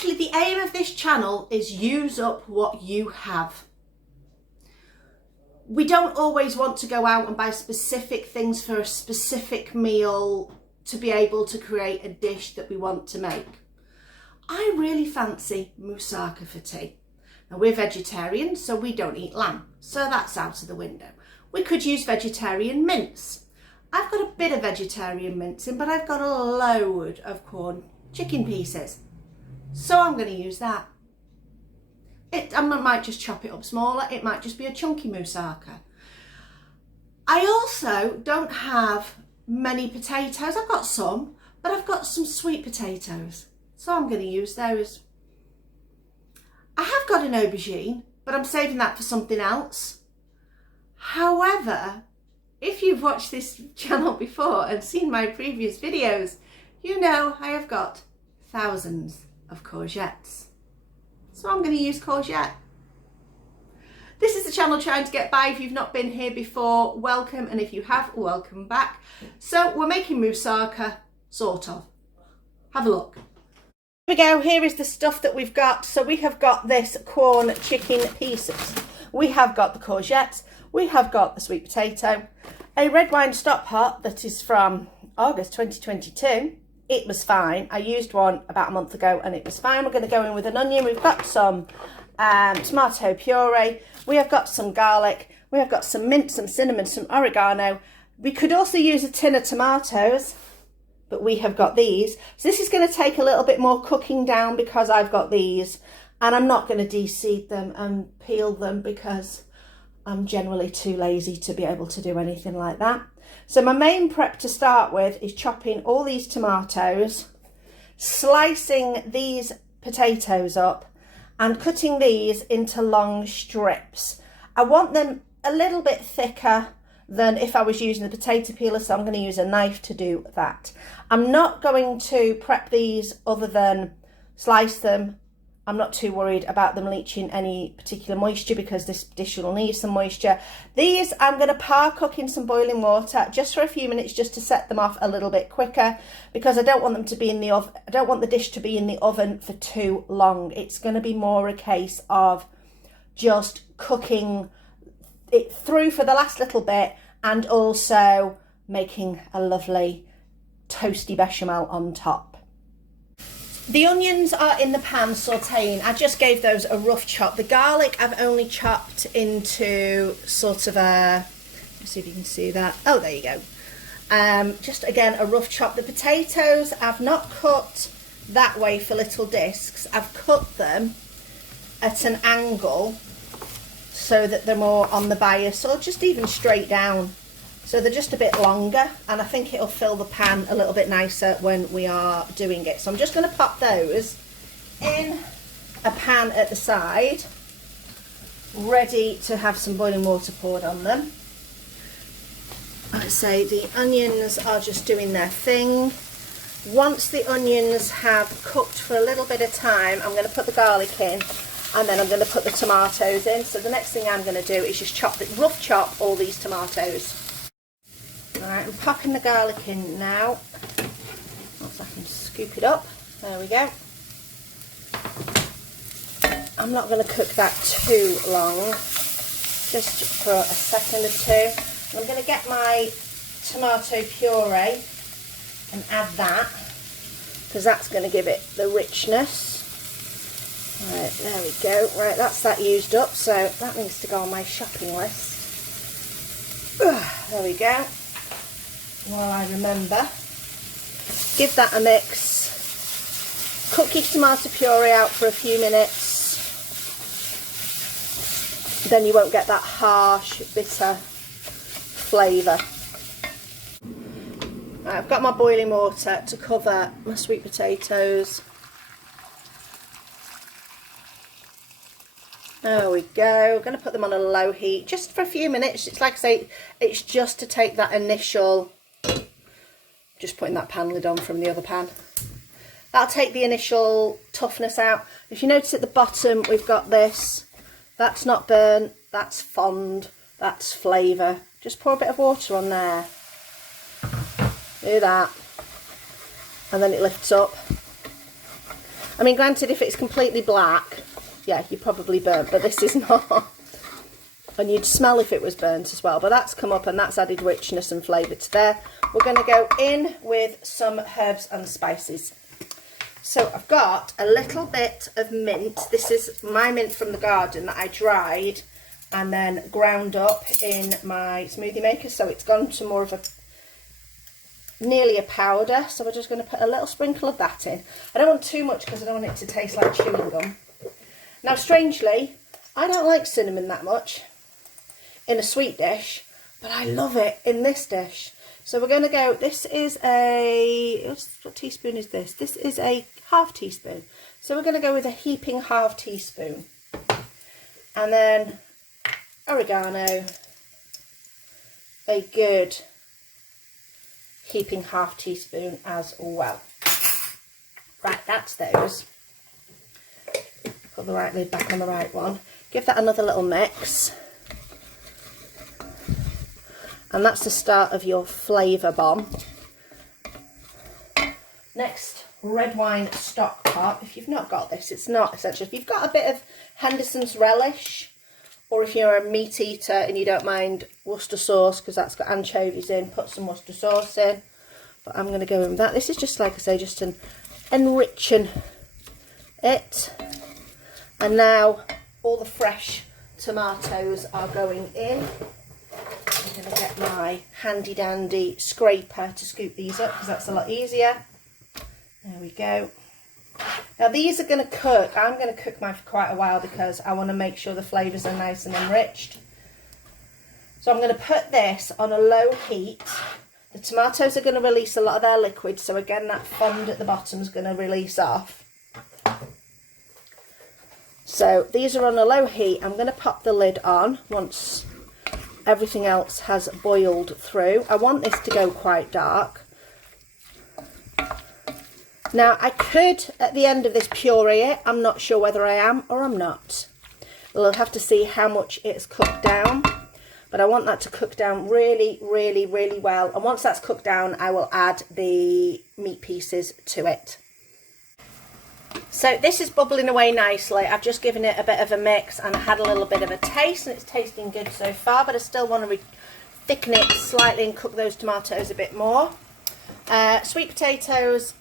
Essentially, the aim of this channel is use up what you have. We don't always want to go out and buy specific things for a specific meal to be able to create a dish that we want to make. I really fancy moussaka for tea. Now, we're vegetarian, so we don't eat lamb, so that's out of the window. We could use vegetarian mince. I've got a bit of vegetarian mince in, but I've got a load of corn chicken pieces, so I'm going to use that. I might just chop it up smaller. It might just be a chunky moussaka. I also don't have many potatoes. I've got some, but I've got some sweet potatoes, so I'm going to use those. I have got an aubergine, but I'm saving that for something else. However, if you've watched this channel before and seen my previous videos, you know I have got thousands of courgettes. So I'm going to use courgette. This is the channel Trying to Get By. If you've not been here before, welcome, and if you have, welcome back. So we're making moussaka, sort of. Have a look. Here we go, here is the stuff that we've got. So we have got this corn chicken pieces. We have got the courgettes. We have got the sweet potato. A red wine stock pot that is from August 2022. It was fine. I used one about a month ago and it was fine. We're going to go in with an onion. We've got some tomato puree. We have got some garlic. We have got some mint, some cinnamon, some oregano. We could also use a tin of tomatoes, but we have got these. So this is going to take a little bit more cooking down because I've got these, and I'm not going to de-seed them and peel them because I'm generally too lazy to be able to do anything like that. So my main prep to start with is chopping all these tomatoes, slicing these potatoes up and cutting these into long strips. I want them a little bit thicker than if I was using the potato peeler, so I'm going to use a knife to do that. I'm not going to prep these other than slice them. I'm not too worried about them leaching any particular moisture because this dish will need some moisture. These I'm going to par cook in some boiling water just for a few minutes, just to set them off a little bit quicker, because I don't want them to be in the oven. I don't want the dish to be in the oven for too long. It's going to be more a case of just cooking it through for the last little bit and also making a lovely toasty bechamel on top. The onions are in the pan sauteing. I just gave those a rough chop. The garlic I've only chopped into sort of a, let's see if you can see that. Oh, there you go. Just again, a rough chop. The potatoes I've not cut that way for little discs. I've cut them at an angle so that they're more on the bias, or just even straight down. So they're just a bit longer, and I think it'll fill the pan a little bit nicer when we are doing it. So I'm just going to pop those in a pan at the side, ready to have some boiling water poured on them. I'd say the onions are just doing their thing. Once the onions have cooked for a little bit of time, I'm going to put the garlic in, and then I'm going to put the tomatoes in. So the next thing I'm going to do is just rough chop all these tomatoes. Alright, I'm popping the garlic in now. Once I can scoop it up. There we go. I'm not going to cook that too long, just for a second or two. I'm going to get my tomato puree and add that, because that's going to give it the richness. Right, there we go. Right, that's that used up, so that needs to go on my shopping list. There we go. While I remember, give that a mix. Cook your tomato puree out for a few minutes. Then you won't get that harsh, bitter flavour. Right, I've got my boiling water to cover my sweet potatoes. There we go. I'm going to put them on a low heat just for a few minutes. It's like I say, it's just to take that initial, just putting that pan lid on from the other pan. That'll take the initial toughness out. If you notice at the bottom, we've got this. That's not burnt, that's fond, that's flavour. Just pour a bit of water on there. Do that. And then it lifts up. I mean, granted, if it's completely black, yeah, you're probably burnt, but this is not. And you'd smell if it was burnt as well, but that's come up and that's added richness and flavour to there. We're going to go in with some herbs and spices. So I've got a little bit of mint. This is my mint from the garden that I dried and then ground up in my smoothie maker, so it's gone to more of a nearly a powder. So we're just going to put a little sprinkle of that in. I don't want too much because I don't want it to taste like chewing gum. Now strangely, I don't like cinnamon that much in a sweet dish, but I love it in this dish. So we're going to go, this is a, what teaspoon is this? This is a half teaspoon. So we're going to go with a heaping half teaspoon. And then oregano, a good heaping half teaspoon as well. Right, that's those. Put the right lid back on the right one. Give that another little mix. And that's the start of your flavour bomb. Next, red wine stock pot. If you've not got this, it's not essential. If you've got a bit of Henderson's relish, or if you're a meat eater and you don't mind Worcester sauce, because that's got anchovies in, put some Worcester sauce in. But I'm going to go in with that. This is just, like I say, just an enriching it. And now all the fresh tomatoes are going in. I'm going to get my handy dandy scraper to scoop these up because that's a lot easier. There we go. Now these are going to cook. I'm going to cook mine for quite a while because I want to make sure the flavours are nice and enriched. So I'm going to put this on a low heat. The tomatoes are going to release a lot of their liquid, so again that fond at the bottom is going to release off. So these are on a low heat. I'm going to pop the lid on once everything else has boiled through. I want this to go quite dark. Now I could at the end of this puree it. I'm not sure whether I am or I'm not. We'll have to see how much it's cooked down, but I want that to cook down really, really, really well. And once that's cooked down, I will add the meat pieces to it. So this is bubbling away nicely. I've just given it a bit of a mix and I had a little bit of a taste, and it's tasting good so far, but I still want to thicken it slightly and cook those tomatoes a bit more. Sweet potatoes,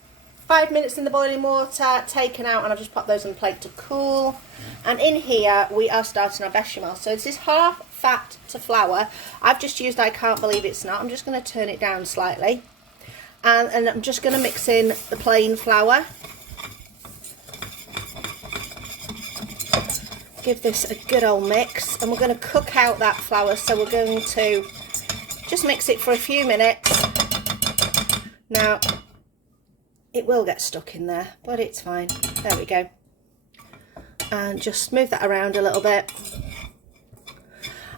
5 minutes in the boiling water, taken out, and I've just popped those on the plate to cool. And in here we are starting our bechamel. So this is half fat to flour. I've just used I Can't Believe It's Not. I'm just going to turn it down slightly. And I'm just going to mix in the plain flour. Give this a good old mix, and we're going to cook out that flour, so we're going to just mix it for a few minutes. Now it will get stuck in there, but it's fine. There we go. And just move that around a little bit.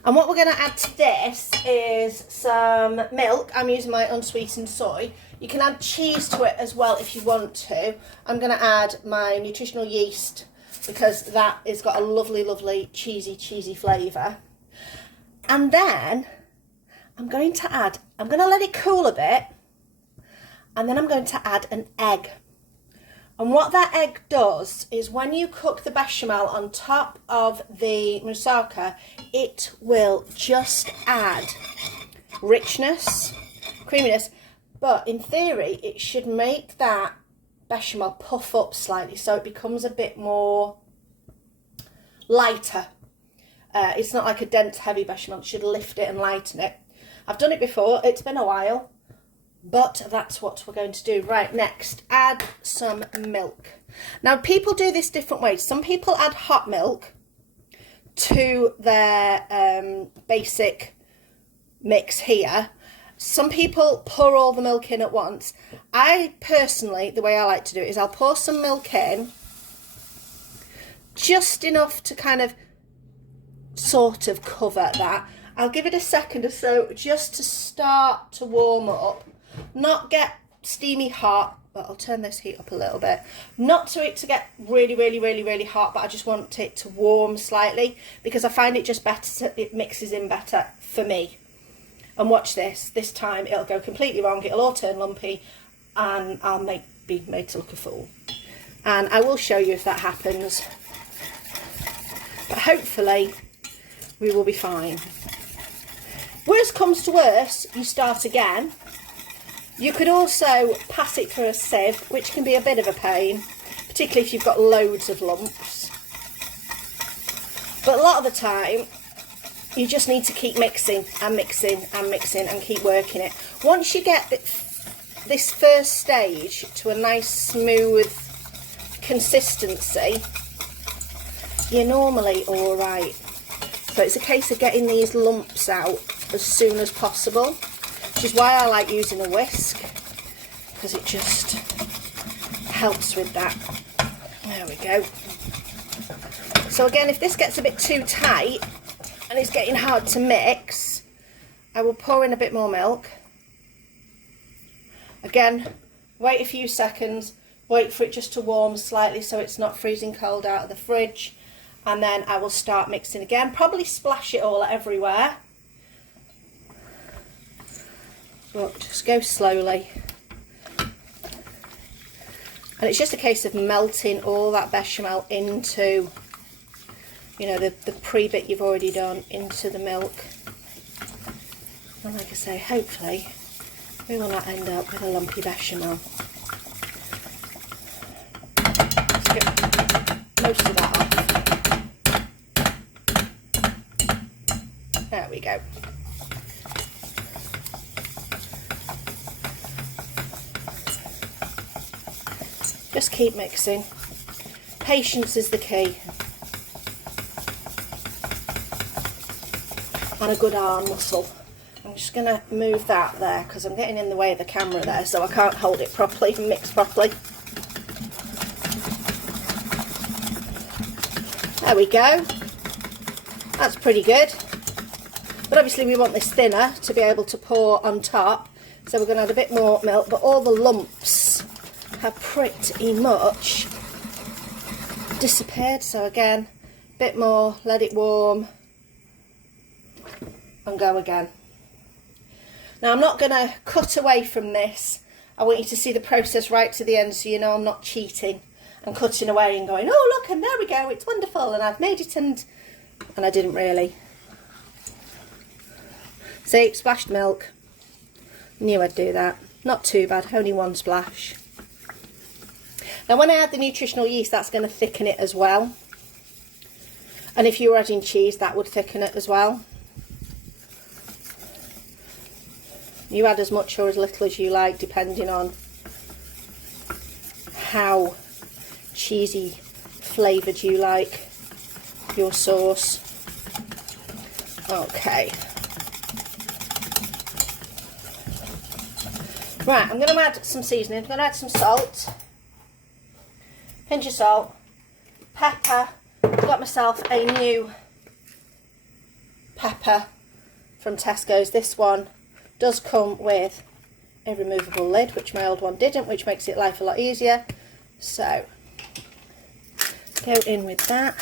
And what we're going to add to this is some milk. I'm using my unsweetened soy. You can add cheese to it as well if you want to. I'm going to add my nutritional yeast because that has got a lovely, lovely cheesy flavour. And then I'm going to let it cool a bit, and then I'm going to add an egg. And what that egg does is when you cook the bechamel on top of the moussaka, it will just add richness, creaminess, but in theory it should make that bechamel puff up slightly so it becomes a bit more lighter. It's not like a dense heavy bechamel. It should lift it and lighten it. I've done it before, it's been a while, but that's what we're going to do. Right, next, add some milk. Now people do this different ways. Some people add hot milk to their basic mix here. Some people pour all the milk in at once. I personally, the way I like to do it is I'll pour some milk in, just enough to kind of sort of cover that. I'll give it a second or so just to start to warm up, not get steamy hot, but I'll turn this heat up a little bit. Not to it to get really, really, really, really hot, but I just want it to warm slightly because I find it just better, it mixes in better for me. And watch this time it'll go completely wrong, it'll all turn lumpy and I'll be made to look a fool. and I will show you if that happens, but hopefully we will be fine. Worst comes to worst, you start again. You could also pass it through a sieve, which can be a bit of a pain, particularly if you've got loads of lumps. But a lot of the time, you just need to keep mixing and mixing and mixing and keep working it. Once you get this first stage to a nice smooth consistency, you're normally all right. So it's a case of getting these lumps out as soon as possible, which is why I like using a whisk, because it just helps with that. There we go. So again, if this gets a bit too tight and it's getting hard to mix, I will pour in a bit more milk. Again, wait a few seconds, wait for it just to warm slightly so it's not freezing cold out of the fridge, and then I will start mixing again. Probably splash it all everywhere, but just go slowly. And it's just a case of melting all that bechamel into, you know, the pre-bit you've already done into the milk. And like I say, hopefully we will not end up with a lumpy bechamel. Let's get most of that off. There we go. Just keep mixing. Patience is the key. And a good arm muscle. I'm just going to move that there because I'm getting in the way of the camera there, so I can't hold it properly and mix properly. There we go. That's pretty good. But obviously we want this thinner to be able to pour on top, so we're going to add a bit more milk, but all the lumps have pretty much disappeared. So again, a bit more, let it warm, and go again. Now I'm not going to cut away from this. I want you to see the process right to the end, so you know I'm not cheating and cutting away and going, oh look, and there we go, it's wonderful, and I've made it, and I didn't really. See, splashed milk. Knew I'd do that. Not too bad, only one splash. Now when I add the nutritional yeast, that's going to thicken it as well. And if you were adding cheese, that would thicken it as well. You add as much or as little as you like, depending on how cheesy flavoured you like your sauce. Okay. Right, I'm going to add some seasoning. I'm going to add some salt, pinch of salt, pepper. I've got myself a new pepper from Tesco's. This one does come with a removable lid, which my old one didn't, which makes it life a lot easier. So go in with that.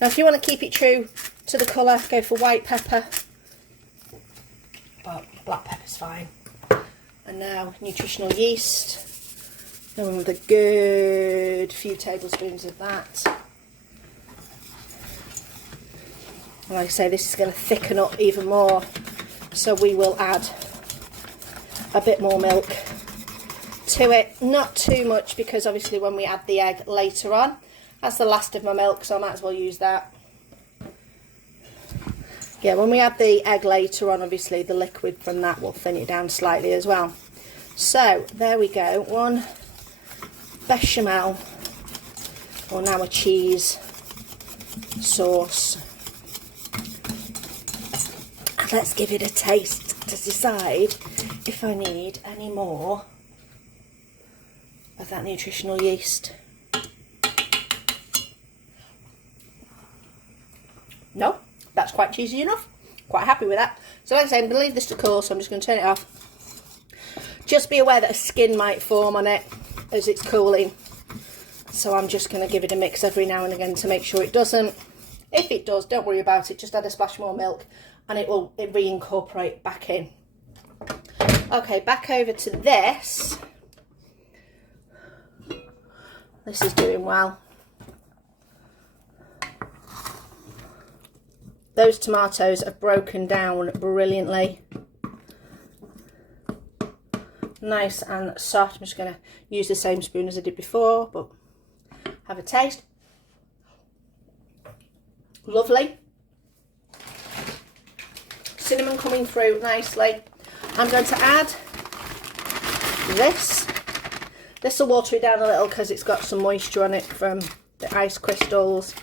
Now if you want to keep it true to the colour, go for white pepper, but black pepper's fine. And now nutritional yeast, going with a good few tablespoons of that. And like I say, this is going to thicken up even more, so we will add a bit more milk to it. Not too much, because obviously when we add the egg later on, that's the last of my milk, so I might as well use that. Yeah, when we add the egg later on, obviously the liquid from that will thin it down slightly as well. So there we go, one bechamel, or now a cheese sauce. And let's give it a taste to decide if I need any more of that nutritional yeast. No, that's quite cheesy enough. Quite happy with that. So like I say, I'm going to leave this to cool, so I'm just going to turn it off. Just be aware that a skin might form on it as it's cooling. So I'm just going to give it a mix every now and again to make sure it doesn't. If it does, don't worry about it. Just add a splash more milk and it will reincorporate back in. Okay, back over to this. This is doing well. Those tomatoes have broken down brilliantly. Nice and soft. I'm just going to use the same spoon as I did before, but have a taste. Lovely. Cinnamon coming through nicely. I'm going to add this. This will water it down a little because it's got some moisture on it from the ice crystals.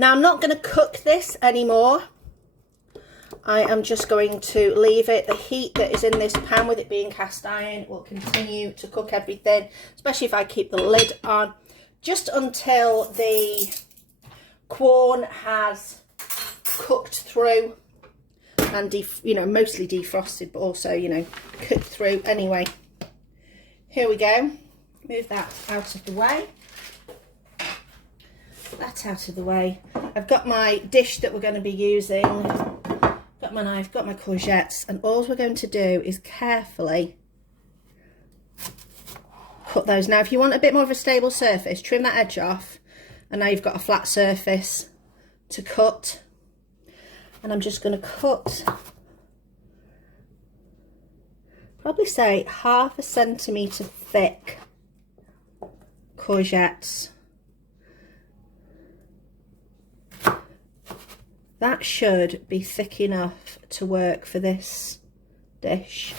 Now I'm not going to cook this anymore. I am just going to leave it. The heat that is in this pan, with it being cast iron, will continue to cook everything, especially if I keep the lid on, just until the corn has cooked through and mostly defrosted, but also, cooked through. Anyway, here we go. Move that out of the way. That out of the way. I've got my dish that we're going to be using. Got my knife, got my courgettes, and all we're going to do is carefully cut those. Now, if you want a bit more of a stable surface, trim that edge off, and now you've got a flat surface to cut. And I'm just going to cut, probably say 1/2 centimetre thick courgettes. That should be thick enough to work for this dish.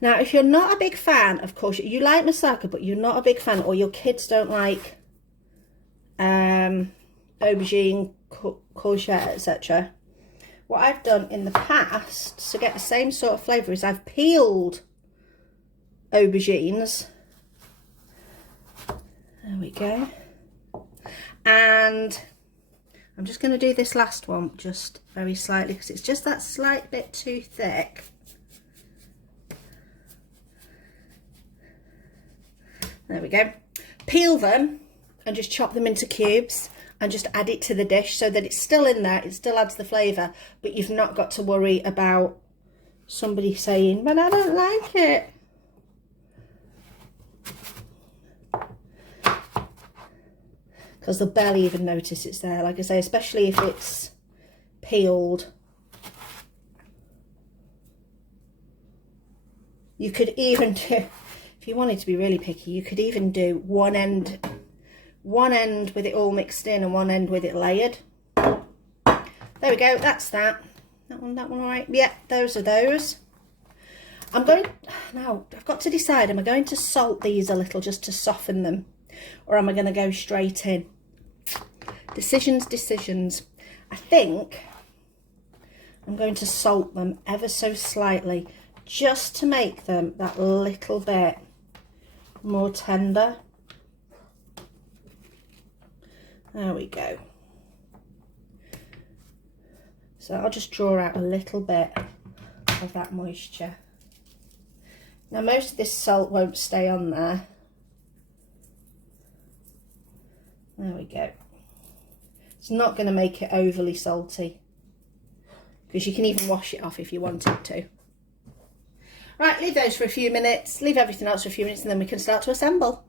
Now, if you're not a big fan, of course, you like moussaka, but you're not a big fan, or your kids don't like aubergine, courgette, etc. What I've done in the past to get the same sort of flavour is I've peeled aubergines. There we go. And I'm just going to do this last one just very slightly because it's just that slight bit too thick. There we go. Peel them and just chop them into cubes and just add it to the dish so that it's still in there. It still adds the flavour, but you've not got to worry about somebody saying, but I don't like it. Because they'll barely even notice it's there, like I say, especially if it's peeled. You could even do, if you wanted to be really picky, you could even do one end with it all mixed in and one end with it layered. There we go, that's that. That one all right? Yeah, those are those. Now I've got to decide, am I going to salt these a little just to soften them, or am I going to go straight in? Decisions. I think I'm going to salt them ever so slightly just to make them that little bit more tender. There we go. So I'll just draw out a little bit of that moisture. Now most of this salt won't stay on there. There we go. It's not going to make it overly salty, because you can even wash it off if you wanted to. Right, leave those for a few minutes, leave everything else for a few minutes, and then we can start to assemble.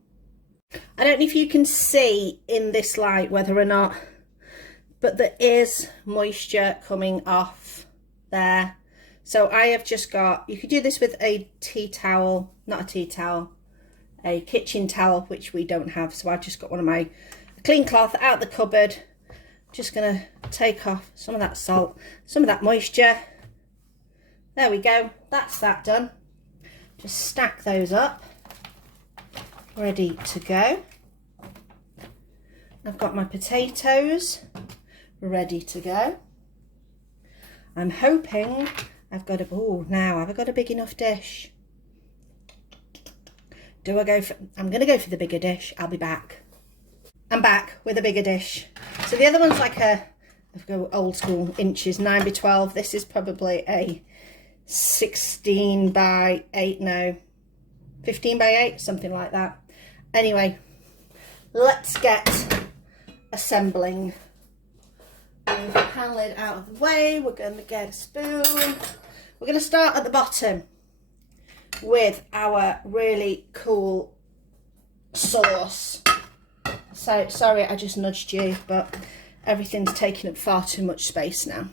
I don't know if you can see in this light whether or not, but there is moisture coming off there. So I have just got, you could do this with a tea towel, not a tea towel, a kitchen towel, which we don't have. So I've just got one of my clean cloth out the cupboard. Just gonna take off some of that salt, some of that moisture. There we go, that's that done. Just stack those up, ready to go. I've got my potatoes ready to go. I'm hoping I've got have I got a big enough dish? I'm gonna go for the bigger dish. I'll be back. I'm back with a bigger dish. So the other one's like I've got old school inches, 9 by 12. This is probably a 16 by 8, no, 15 by 8, something like that. Anyway, let's get assembling. Move the pan lid out of the way. We're going to get a spoon. We're going to start at the bottom with our really cool sauce. So, sorry, I just nudged you, but everything's taking up far too much space now.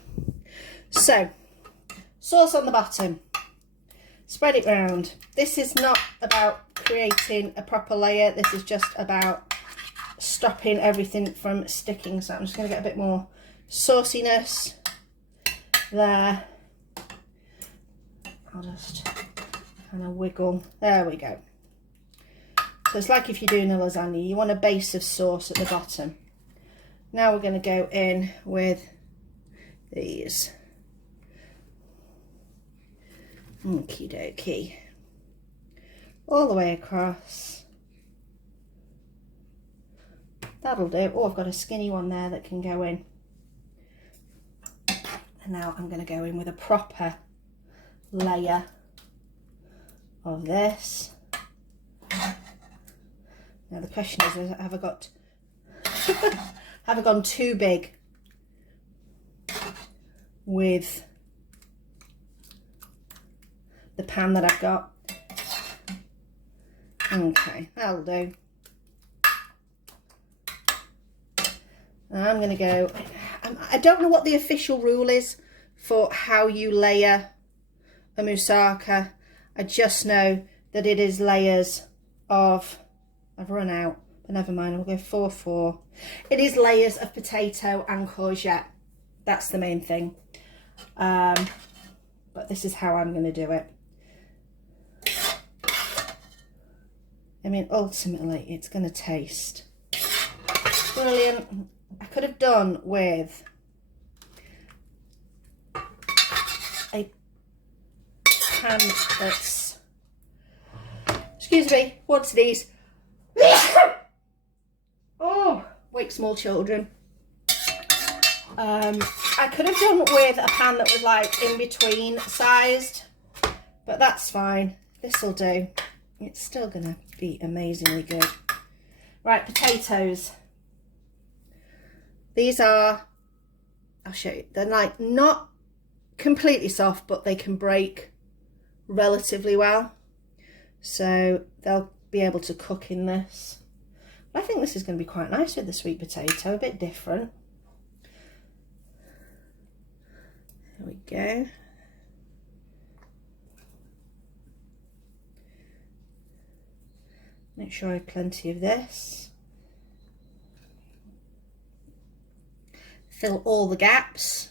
So, sauce on the bottom. Spread it round. This is not about creating a proper layer. This is just about stopping everything from sticking. So I'm just going to get a bit more sauciness there. I'll just kind of wiggle. There we go. So it's like if you're doing a lasagna, you want a base of sauce at the bottom. Now we're going to go in with these. Okie dokie. All the way across. That'll do. Oh, I've got a skinny one there that can go in. And now I'm going to go in with a proper layer of this. Now the question is, have I gone too big with the pan that I've got? Okay, that'll do. I'm going to go, I don't know what the official rule is for how you layer a moussaka. I just know that it is layers of, I've run out, but never mind, I'll go 4-4. It is layers of potato and courgette. That's the main thing. But this is how I'm going to do it. I mean, ultimately, it's going to taste brilliant. I could have done with a pan that's, excuse me, what's these? Oh, wake small children. I could have done with a pan that was like in between sized, but that's fine. This'll do. It's still gonna be amazingly good. Right, potatoes. These are, I'll show you, they're like not completely soft, but they can break relatively well. So they'll be able to cook in this. I think this is going to be quite nice with the sweet potato, a bit different. There we go. Make sure I have plenty of this. Fill all the gaps.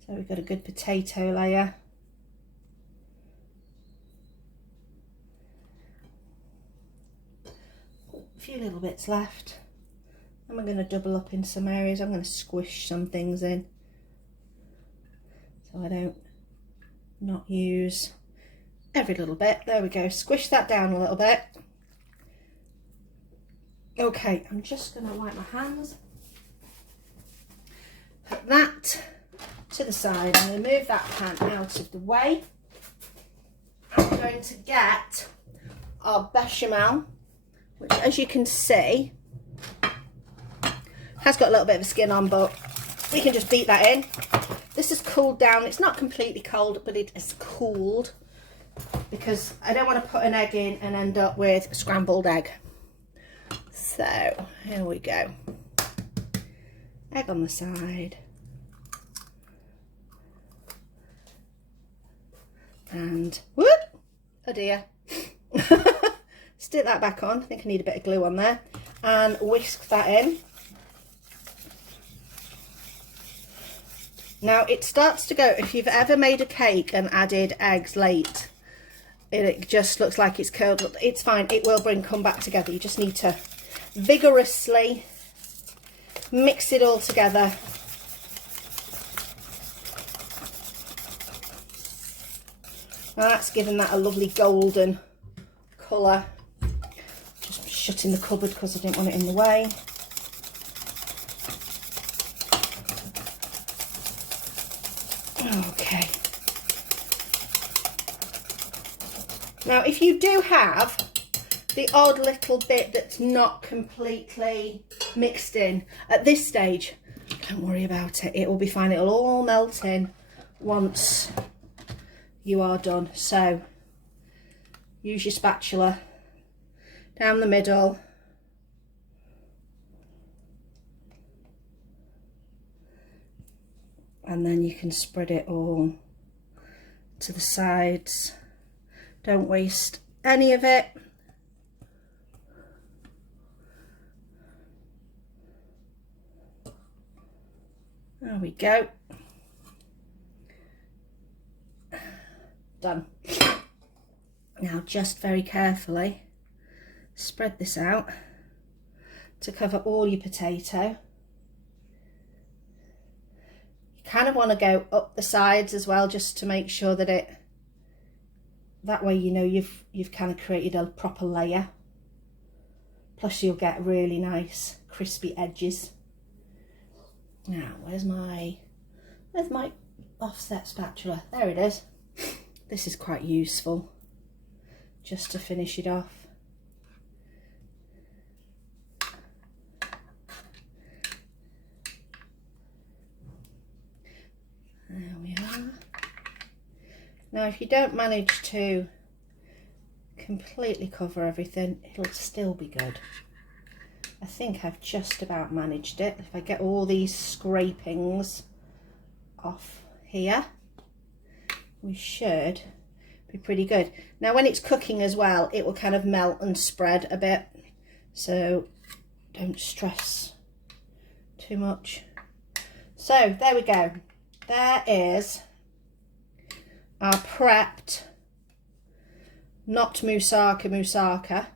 So we've got a good potato layer. A few little bits left. And we're going to double up in some areas. I'm going to squish some things in, so I don't not use every little bit. There we go. Squish that down a little bit. Okay, I'm just going to wipe my hands. Put that to the side. I'm going to move that pan out of the way. I'm going to get our bechamel, which, as you can see, has got a little bit of a skin on, but we can just beat that in. This has cooled down. It's not completely cold, but it is cooled, because I don't want to put an egg in and end up with a scrambled egg. So here we go. Egg on the side. And whoop, oh dear. Stick that back on. I think I need a bit of glue on there. And whisk that in. Now it starts to go, if you've ever made a cake and added eggs late, it just looks like it's curled up. It's fine, it will come back together. You just need to vigorously mix it all together. Now that's given that a lovely golden colour. Just shutting the cupboard because I didn't want it in the way. Okay. Now if you do have the odd little bit that's not completely mixed in at this stage, don't worry about it. It will be fine. It'll all melt in once you are done. So use your spatula down the middle, and then you can spread it all to the sides. Don't waste any of it. There we go. Done. Now just very carefully spread this out to cover all your potato. You kind of want to go up the sides as well, just to make sure that that way you know you've kind of created a proper layer. Plus you'll get really nice crispy edges. Now where's my offset spatula? There it is. This is quite useful just to finish it off. There we are. Now if you don't manage to completely cover everything, it'll still be good. I think I've just about managed it. If I get all these scrapings off here, we should be pretty good. Now when it's cooking as well, it will kind of melt and spread a bit, so don't stress too much. So there we go. There is our prepped, not moussaka.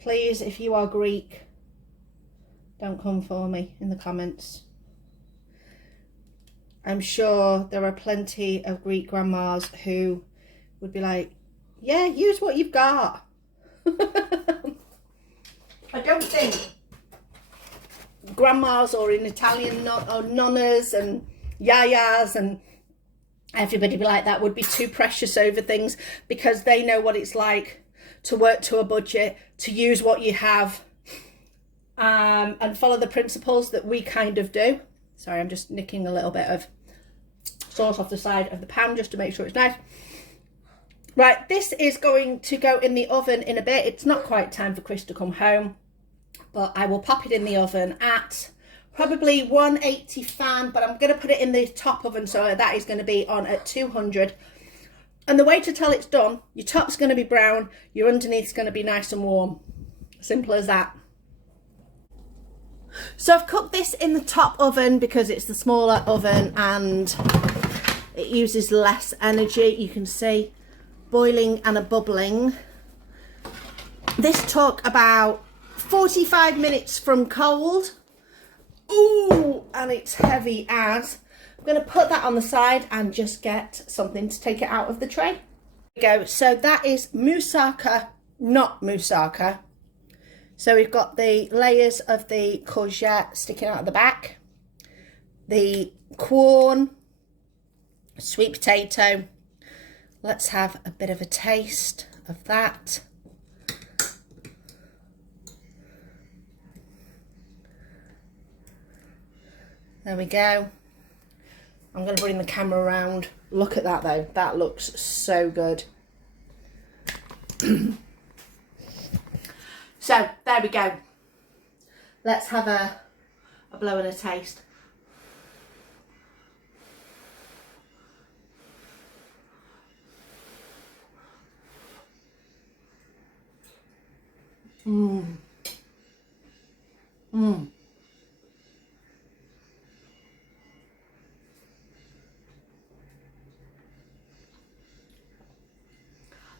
Please, if you are Greek, don't come for me in the comments. I'm sure there are plenty of Greek grandmas who would be like, yeah, use what you've got. I don't think grandmas or in Italian or nonnas and yayas and everybody be like that would be too precious over things, because they know what it's like to work to a budget, to use what you have, and follow the principles that we kind of do. Sorry, I'm just nicking a little bit of sauce off the side of the pan just to make sure it's nice. Right, this is going to go in the oven in a bit. It's not quite time for Chris to come home, but I will pop it in the oven at probably 180 fan, but I'm going to put it in the top oven, so that is going to be on at 200. And the way to tell it's done, your top's going to be brown, your underneath's going to be nice and warm. Simple as that. So I've cooked this in the top oven because it's the smaller oven and it uses less energy. You can see boiling and a bubbling. This took about 45 minutes from cold. Ooh, and it's heavy as. I'm going to put that on the side and just get something to take it out of the tray. There we go. So that is moussaka, not moussaka. So we've got the layers of the courgette sticking out of the back, the corn, sweet potato. Let's have a bit of a taste of that. There we go. I'm going to bring the camera around. Look at that though. That looks so good. So there we go. Let's have a blow and a taste. Mmm. Mmm.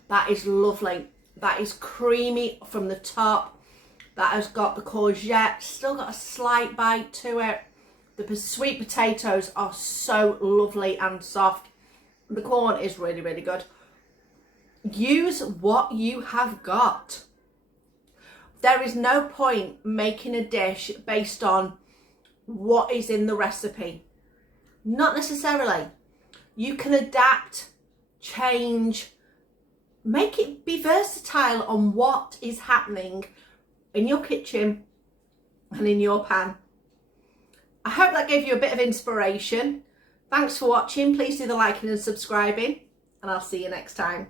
That is lovely. That is creamy from the top. That has got the courgette, still got a slight bite to it. The sweet potatoes are so lovely and soft. The corn is really, really good. Use what you have got. There is no point making a dish based on what is in the recipe. Not necessarily. You can adapt, change, make it be versatile on what is happening in your kitchen and in your pan. I hope that gave you a bit of inspiration. Thanks for watching. Please do the liking and subscribing, and I'll see you next time.